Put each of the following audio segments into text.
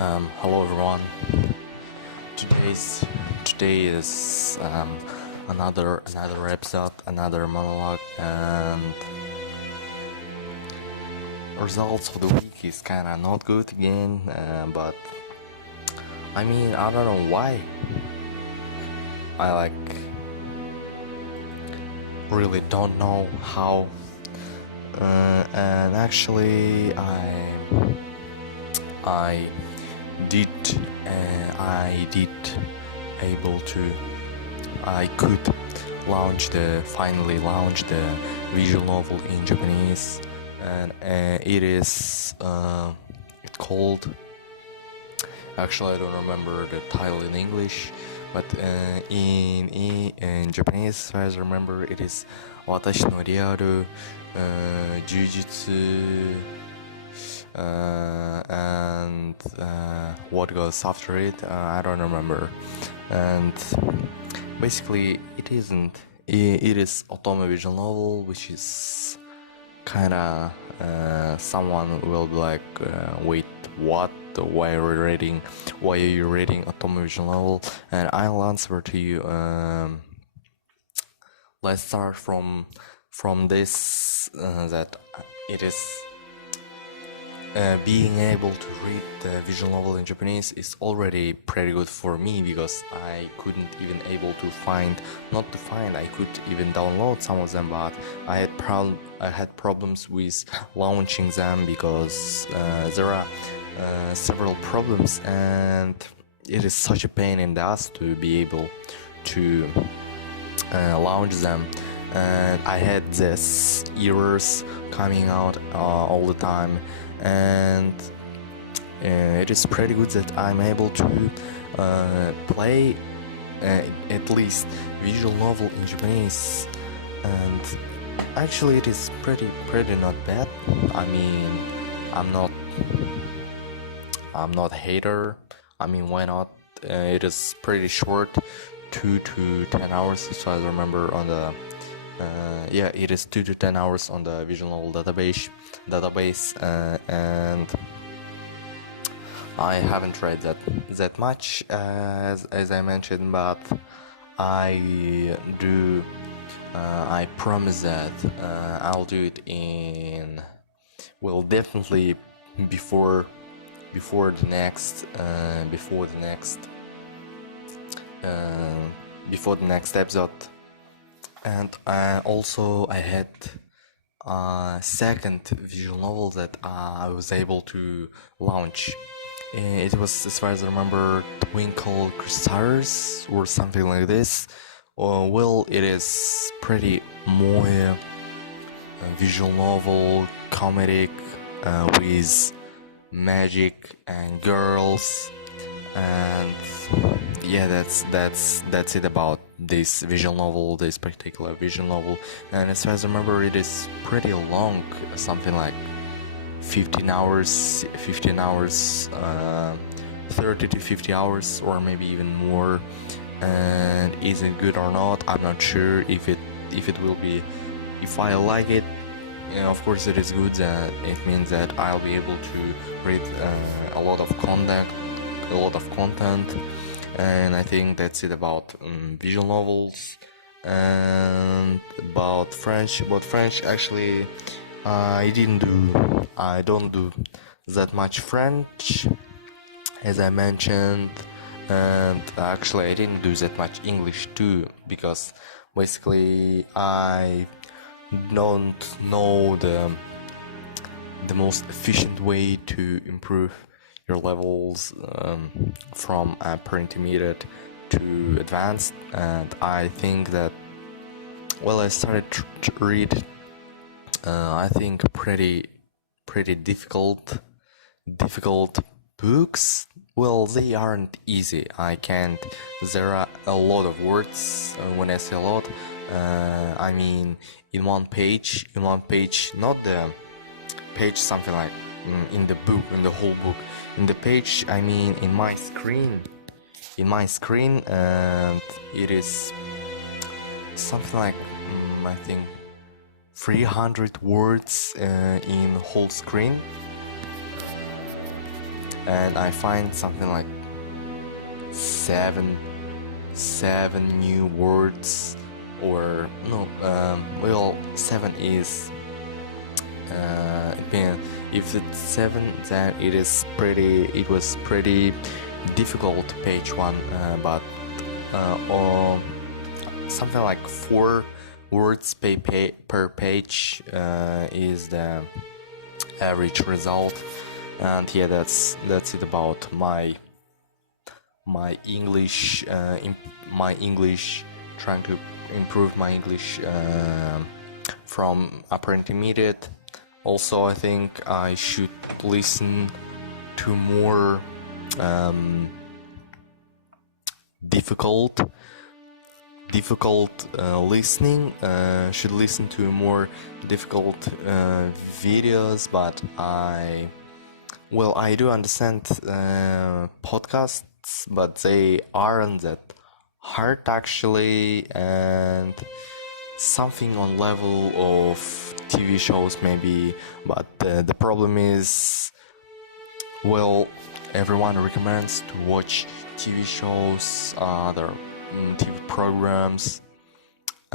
Hello everyone. Today's today is another episode, another monologue, and results of the week is kinda not good again. But I mean I don't know why. I really don't know how. And actually I did I could finally launch the visual novel in Japanese, and it called, actually I don't remember the title in English, but in Japanese, as I remember, it is Watashi no Riaru Jujutsu, and what goes after it, I don't remember. And basically it is otome visual novel, which is kinda someone will be like, wait, what, why are you reading otome visual novel? And I'll answer to you. Let's start from this, that it is being able to read the visual novel in Japanese is already pretty good for me, because I couldn't even able to I could even download some of them, but I had problems with launching them because there are several problems, and it is such a pain in the ass to be able to launch them, and I had this errors coming out all the time. And it is pretty good that I'm able to play at least visual novel in Japanese, and actually it is pretty not bad. I mean, I'm not a hater. I mean, why not? It is pretty short, 2 to 10 hours, so I remember on the it is 2 to 10 hours on the visual novel database, and I haven't read that much, as I mentioned, but I promise that I'll do it definitely before the next episode. And also I had a second visual novel that I was able to launch. It was, as far as I remember, Twinkle Stars or something like this. Well, it is pretty more visual novel, comedic, with magic and girls, and yeah, that's it about this particular visual novel. And as far as I remember, it is pretty long, something like 15 hours, 30 to 50 hours, or maybe even more. And is it good or not? I'm not sure. If it will be, if I like it, of course it is good. That it means that I'll be able to read a lot of content, and I think that's it about visual novels. And about French, actually, I don't do that much French, as I mentioned, and actually I didn't do that much English too, because basically I don't know the most efficient way to improve your levels from pre-intermediate to advanced. And I think that, well, I started to read I think pretty difficult books. Well, they aren't easy. There are a lot of words. When I say a lot, I mean in one page, not the page, something like in the book, in the whole book. In the page, I mean in my screen, and it is something like I think 300 words in whole screen. and I find something like seven new words, or no, well, seven is if it's seven, then it was pretty difficult page one, but or something like 4 words per page is the average result. And yeah, that's it about my English, trying to improve my English from upper intermediate. Also, I think I should listen to more difficult listening. Should listen to more difficult videos, but I do understand podcasts, but they aren't that hard actually, and something on level of TV shows maybe, but the problem is, well, everyone recommends to watch TV shows, other TV programs,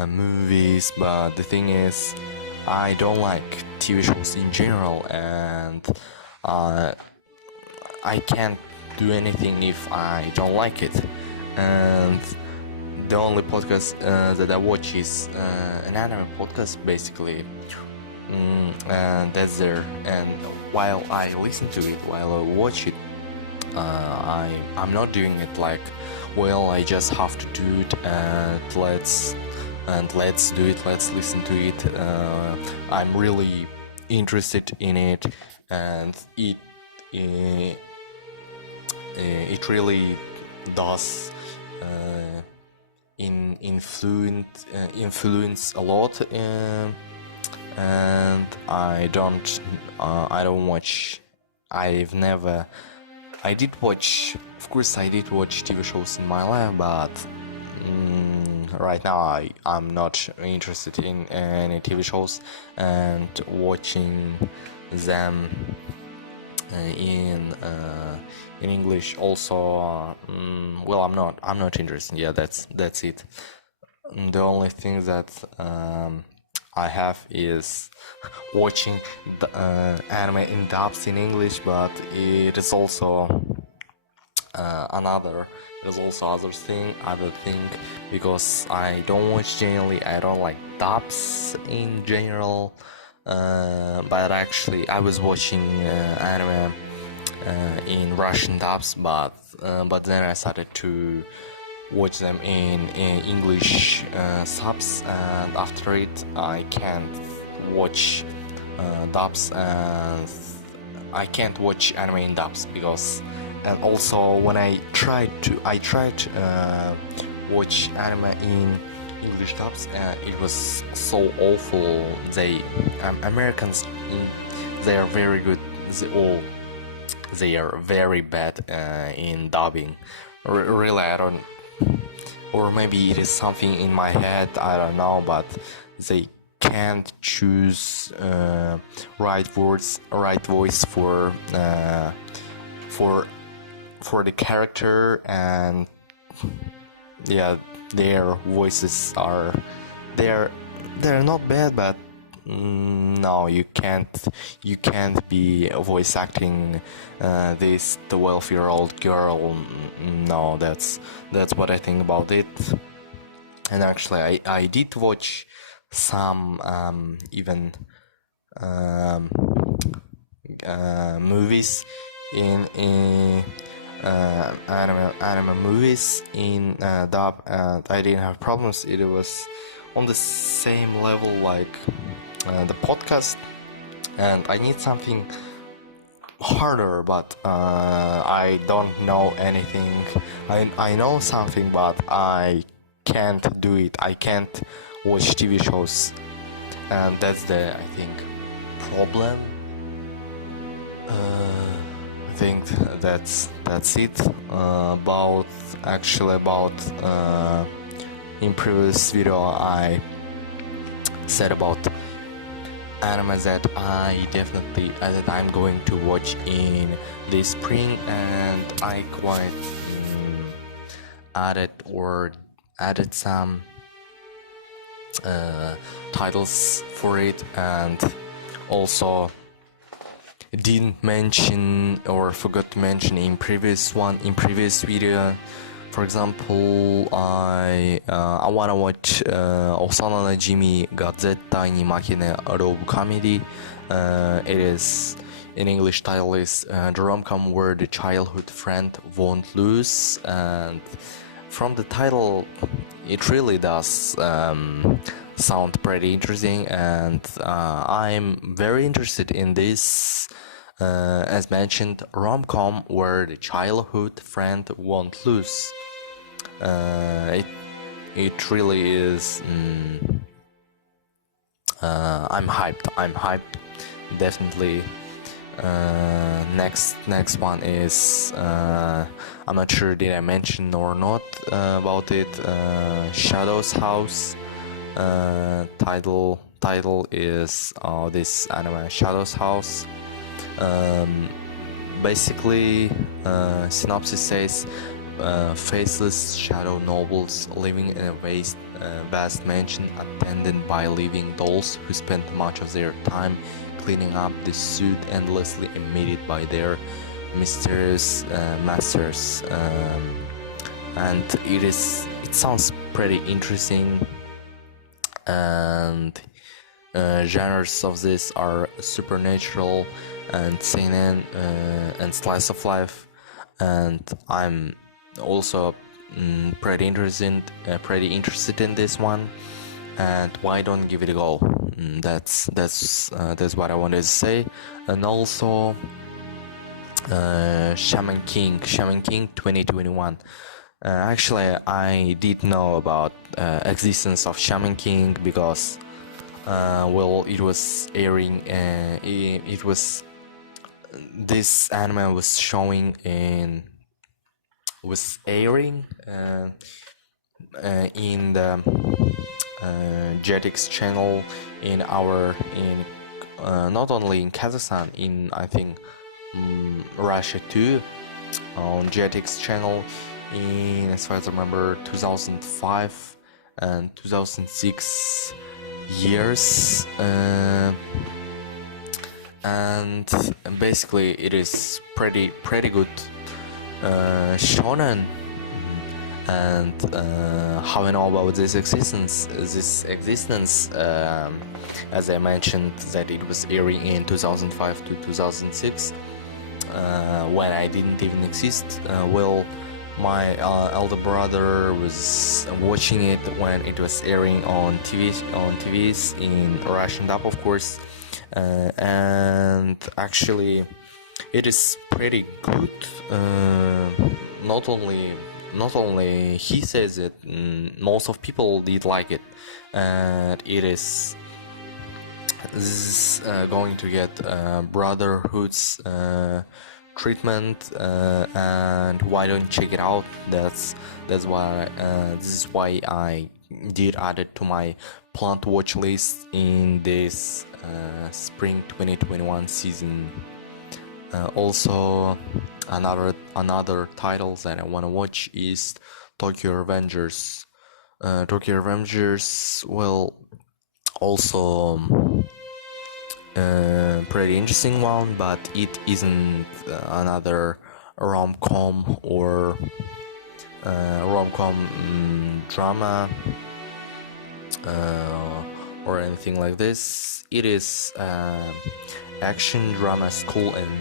movies, but the thing is, I don't like TV shows in general, and I can't do anything if I don't like it. And the only podcast that I watch is an anime podcast, basically, and that's there. And while I listen to it, while I watch it, I'm not doing it like, well, I just have to do it, and let's do it, let's listen to it. I'm really interested in it, and it really does influence a lot, and I don't watch. I did watch, of course, I did watch TV shows in my life, but right now I'm not interested in any TV shows, and watching them in English also, well, I'm not interested. Yeah, that's it. The only thing that I have is watching the anime in dubs in English, but it is also other thing, because I don't watch generally. I don't like dubs in general, but actually I was watching anime in Russian dubs, but then I started to watch them in English subs, and after it I can't watch dubs, and I can't watch anime in dubs, because, and also when I tried watch anime in English dubs, it was so awful. Americans, they are very good. They are very bad in dubbing. Really, I don't, or maybe it is something in my head, I don't know, but they can't choose right words, right voice for the character, and yeah, their voices are, they're not bad, but no, you can't be voice acting this 12-year-old girl. No, that's what I think about it. And actually, I did watch some even movies in anime movies in dub, and I didn't have problems. It was on the same level like the podcast, and I need something harder, but I don't know anything. I know something, but I can't do it. I can't watch TV shows, and that's the, I think, problem. I think that's it about in previous video I said about anime that I'm going to watch in this spring, and I quite added some titles for it, and also didn't mention or forgot to mention in previous video. For example, I wanna watch Osana Najimi ga Zettai ni Makine Love Comedy. It is, in English title is the rom-com where the childhood friend won't lose, and from the title it really does sound pretty interesting, and I'm very interested in this, as mentioned, rom-com where the childhood friend won't lose. It really is. I'm hyped. Definitely. Next one is I'm not sure did I mention or not about it. Shadow's House. Title is this anime Shadow's House. Basically, synopsis says faceless shadow nobles living in a vast mansion attended by living dolls who spend much of their time cleaning up the suit endlessly emitted by their mysterious masters. And it sounds pretty interesting, and genres of this are supernatural and seinen and slice of life, and I'm also pretty interested in this one, and why don't give it a go? That's what I wanted to say. And also Shaman King 2021. Actually, I did know about existence of Shaman King because it was airing. This anime was airing in the Jetix channel in not only in Kazakhstan, in I think Russia too, on Jetix channel in, as far as I remember, 2005 and 2006 years, and basically it is pretty good shonen. And how I know about this existence, as I mentioned, that it was airing in 2005 to 2006, when I didn't even exist. Well, my elder brother was watching it when it was airing on TVs in Russian dub, of course, and actually it is pretty good. Not only he says it, most of people did like it, and this is going to get Brotherhood's treatment, and why don't you check it out? This is why I did add it to my planned to watch list in this spring 2021 season. Also, another title that I want to watch is Tokyo Revengers. Tokyo Revengers, well, also pretty interesting one, but it isn't another rom-com or drama or anything like this. It is action drama school and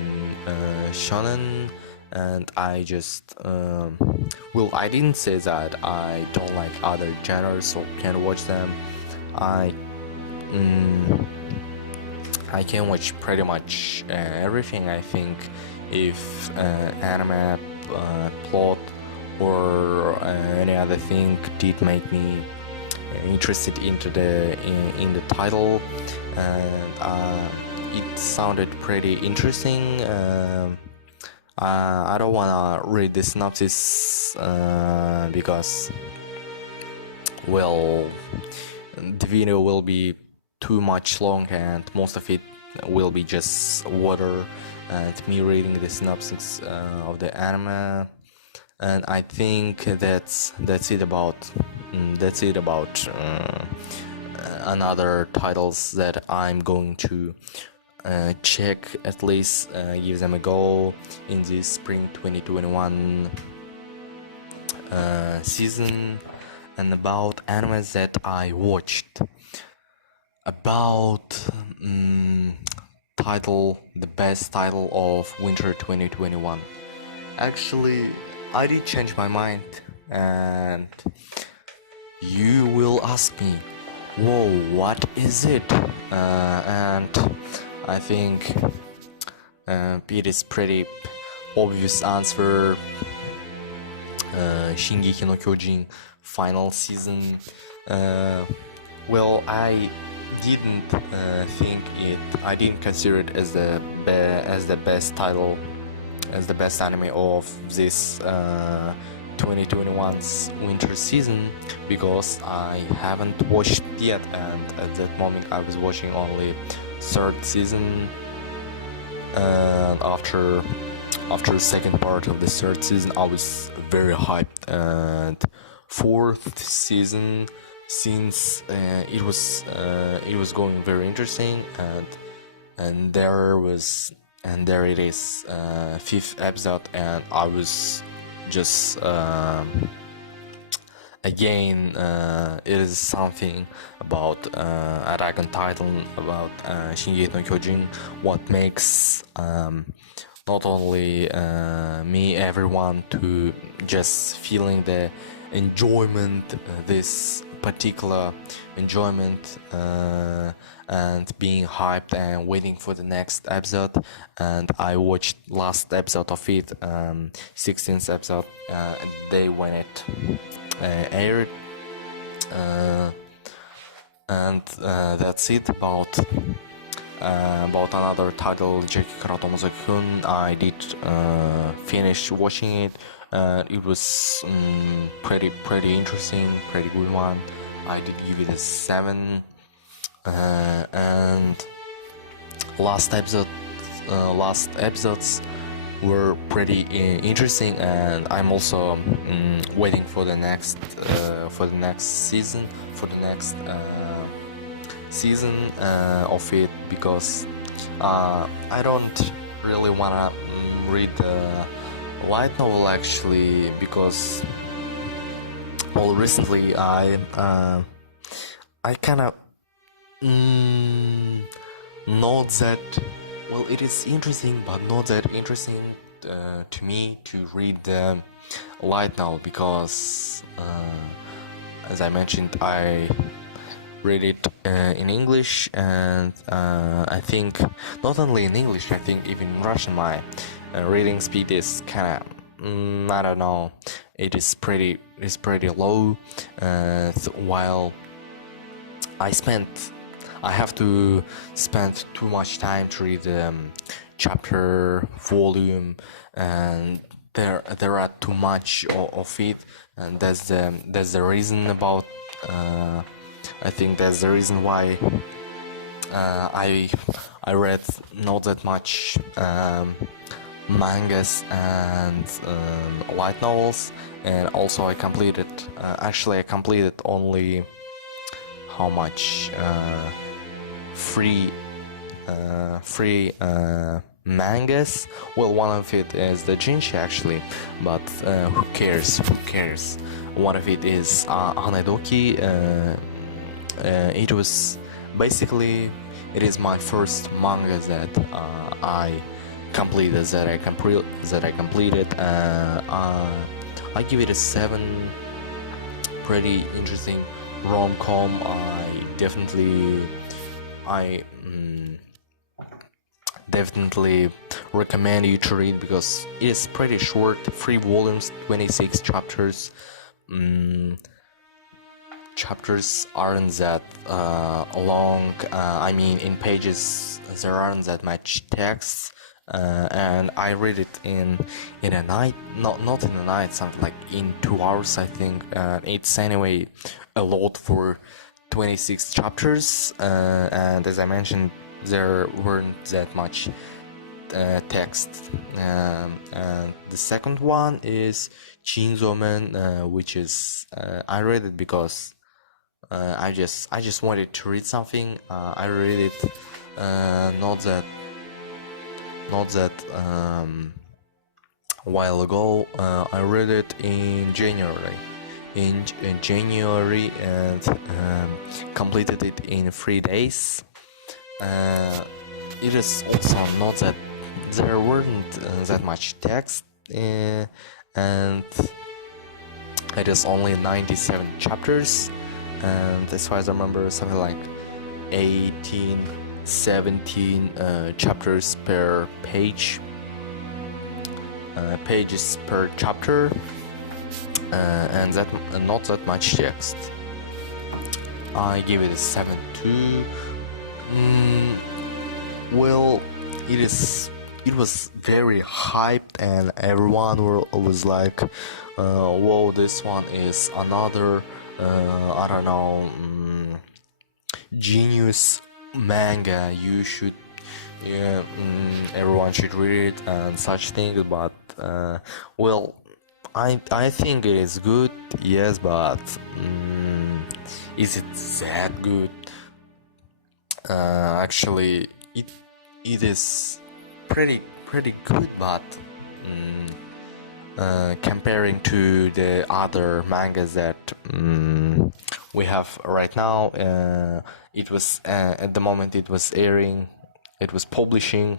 shonen, and I just I didn't say that I don't like other genres or can't watch them. I can watch pretty much everything. I think if anime plot or any other thing did make me interested into in the title, and it sounded pretty interesting. I don't wanna read the synopsis because, well, the video will be too much long, and most of it will be just water and me reading the synopsis of the anime. And I think that's it about another titles that I'm going to check, at least give them a go in this spring 2021 season. And about animes that I watched, about the best title of winter 2021. Actually, I did change my mind, and you will ask me, whoa, what is it? And I think it is pretty obvious answer. Shingeki no Kyojin final season. Well, I didn't I didn't consider it as the best title, as the best anime of this 2021's winter season, because I haven't watched it yet, and at that moment I was watching only third season, and after the second part of the third season I was very hyped, and fourth season, since it was going very interesting, and there it is, fifth episode, and I was just again, it is something about Attack on Titan, about Shingeki no Kyojin, what makes not only me, everyone, to just feeling the enjoyment, this particular enjoyment, and being hyped and waiting for the next episode. And I watched last episode of it, 16th episode, day when it aired, and that's it about another title, Jeki Kara Tomozaki-kun. I did finish watching it. It was pretty interesting, pretty good one. I did give it a 7. And last episodes were pretty interesting, and I'm also waiting for the next season, of it, because I don't really wanna read the light novel, actually, because recently I kind of not that well. It is interesting, but not that interesting to me to read the light novel, because as I mentioned, I read it in English, and I think not only in English, I think even in Russian my reading speed is kind of I don't know, it is pretty low, while I have to spend too much time to read the chapter volume, and there are too much of it, and that's the reason about I think that's the reason why I read not that much mangas and light novels, and also I completed only how much free mangas. Well, one of it is the Jinshi, actually, but who cares? One of it is Hanedoki. It was basically, it is my first manga that I completed. I give it a 7. Pretty interesting rom-com. I definitely recommend you to read, because it is pretty short, 3 volumes, 26 chapters. Chapters aren't that long. I mean, in pages there aren't that much text, and I read it in a night, not in a night, something like in 2 hours, I think. It's anyway a lot for 26 chapters, and as I mentioned, there weren't that much text. And the second one is Chainsaw Man, which is I read it because I just wanted to read something. I read it not that while ago. I read it in January. In January, and completed it in 3 days. It is also not that there weren't that much text, and it is only 97 chapters, and as far as I remember, something like 18, 17 chapters per page, pages per chapter, and that not that much text. I give it a 7.2. Well, it was very hyped, and everyone was like, whoa, this one is another I don't know, genius manga, you should, everyone should read it and such things. But well, I think it is good, yes, but is it that good? Actually, it is pretty good, but comparing to the other mangas that we have right now, it was at the moment it was airing, it was publishing.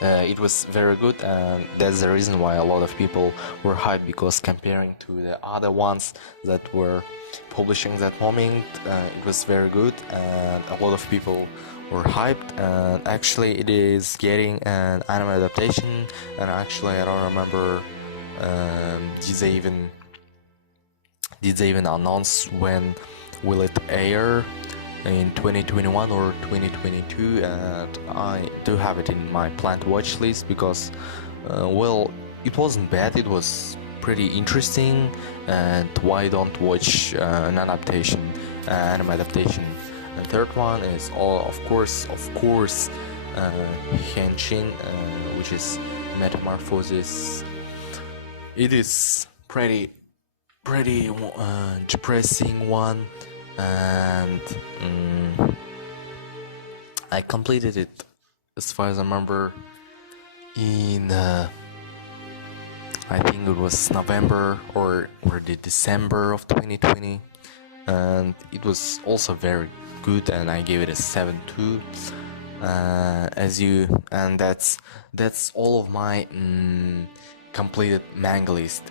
It was very good, and that's the reason why a lot of people were hyped, because comparing to the other ones that were publishing that moment, it was very good, and a lot of people were hyped. And actually, it is getting an anime adaptation, and actually, I don't remember, did they even announce when will it air? In 2021 or 2022, and I do have it in my planned watch list because well, it wasn't bad, it was pretty interesting, and why don't watch an adaptation, anime adaptation. And third one is of course Henshin, which is Metamorphosis. It is pretty depressing one, and I completed it, as far as I remember, in I think it was November or the December of 2020, and it was also very good, and I gave it a 7.2. And that's all of my completed manga list.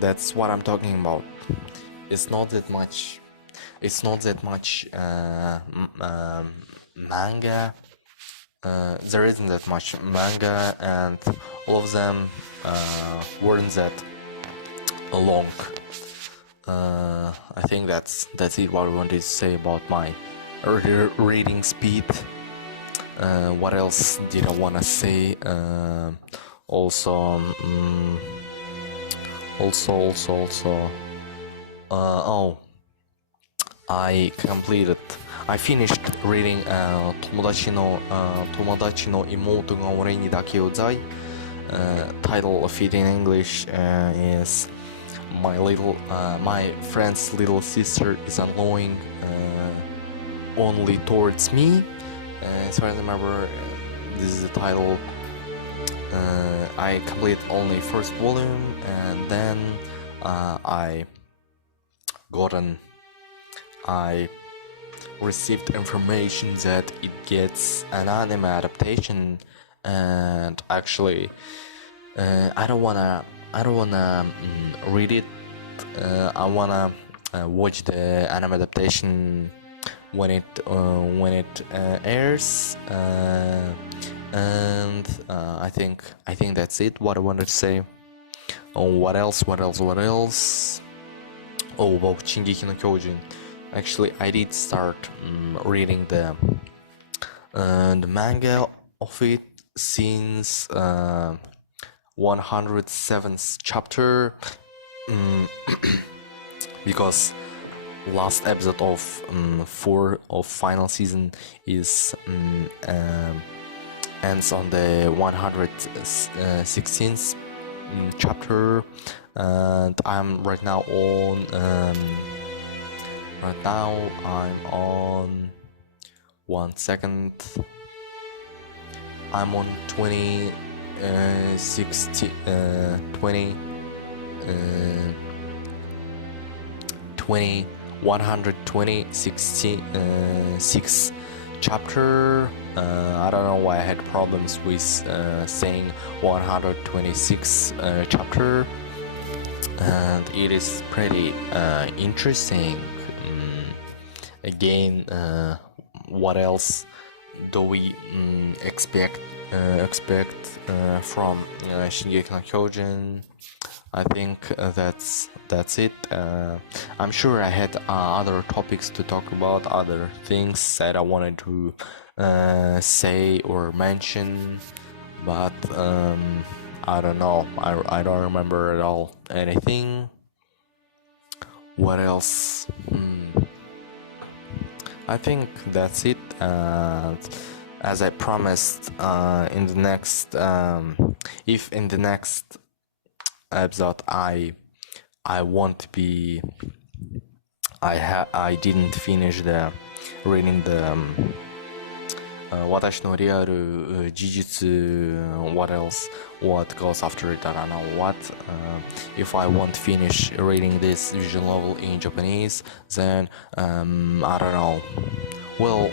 That's what I'm talking about. It's not that much manga. There isn't that much manga, and all of them weren't that long. I think that's it, what I wanted to say about my reading speed. What else did I want to say? Also, I finished reading 友達の妹が俺にだけを在. Title of it in English is My friend's little sister is annoying only towards me. As far as I remember, this is the title. I completed only first volume, and then I received information that it gets an anime adaptation, and actually I don't wanna read it. I wanna watch the anime adaptation when it airs, and I think that's it, what I wanted to say. What else? Oh, about Shingeki no Kyojin. Actually, I did start reading the manga of it since 107th chapter. because last episode of 4 of final season is ends on the 116th chapter, and I'm right now I'm on 1 second. I'm on 20 60 20 20 120 66 chapter. I don't know why I had problems with saying 126 chapter, and it is pretty interesting. Again, what else do we expect from Shingeki no Kyojin? I think that's it. I'm sure I had other topics to talk about, other things that I wanted to say or mention, but I don't know. I don't remember at all anything. What else? I think that's it. As I promised, in the next, if in the next episode I won't be, I didn't finish the reading the 私のリアル事実 what else, what goes after it, I don't know what. If I won't finish reading this visual novel in Japanese, then I don't know, well,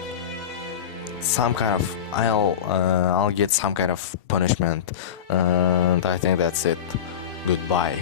some kind of I'll get some kind of punishment, and I think that's it. Goodbye.